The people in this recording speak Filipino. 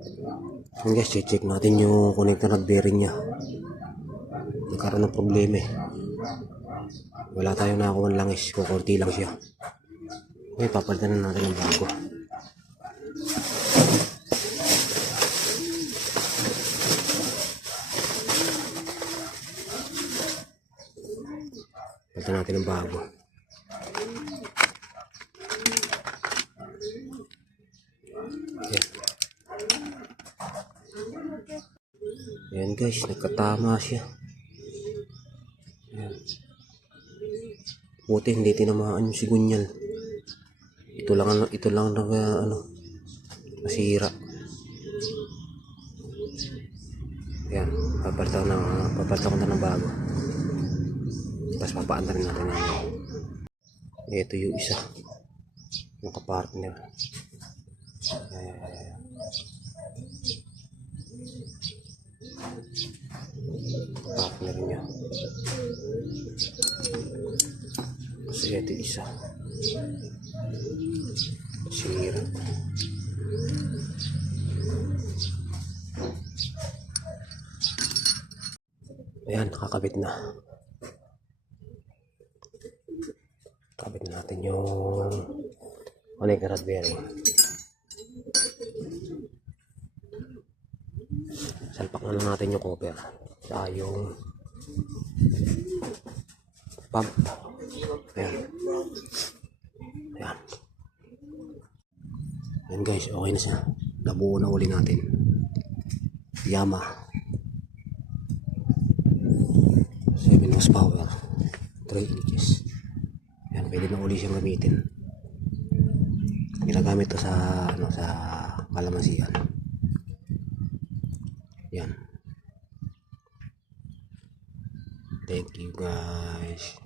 Yan guys, check natin yung connector at bearing niya. Nagkaroon ng problema eh. Wala tayong nakakuha ng langis, kukunti lang siya. Okay, papalitan na natin ng bago. Palitan natin ng bago. Ayan guys, nagkatama siya. Ayan. Buti hindi tinamaan yung sigunyal. Ito lang nasira. Ayan, papalitan ko na ng bago. Tapos papaanda rin natin yan. Ito yung isa. Yung kapartner. Ayan. Partner niya. Kasi ito isa. Sira. Ayan, nakakabit na. Kabit natin yung connector at bearing. Salpak na lang natin yung cover. Saka yung pump. Ayan. Ayan. Ayan guys, okay na siya. Nabuo na uli natin. Yamaha 7 horsepower 3 inches. Ayan, pwede na uli siyang gamitin. Ginagamit to sa kalamansian. Yan. Thank you guys.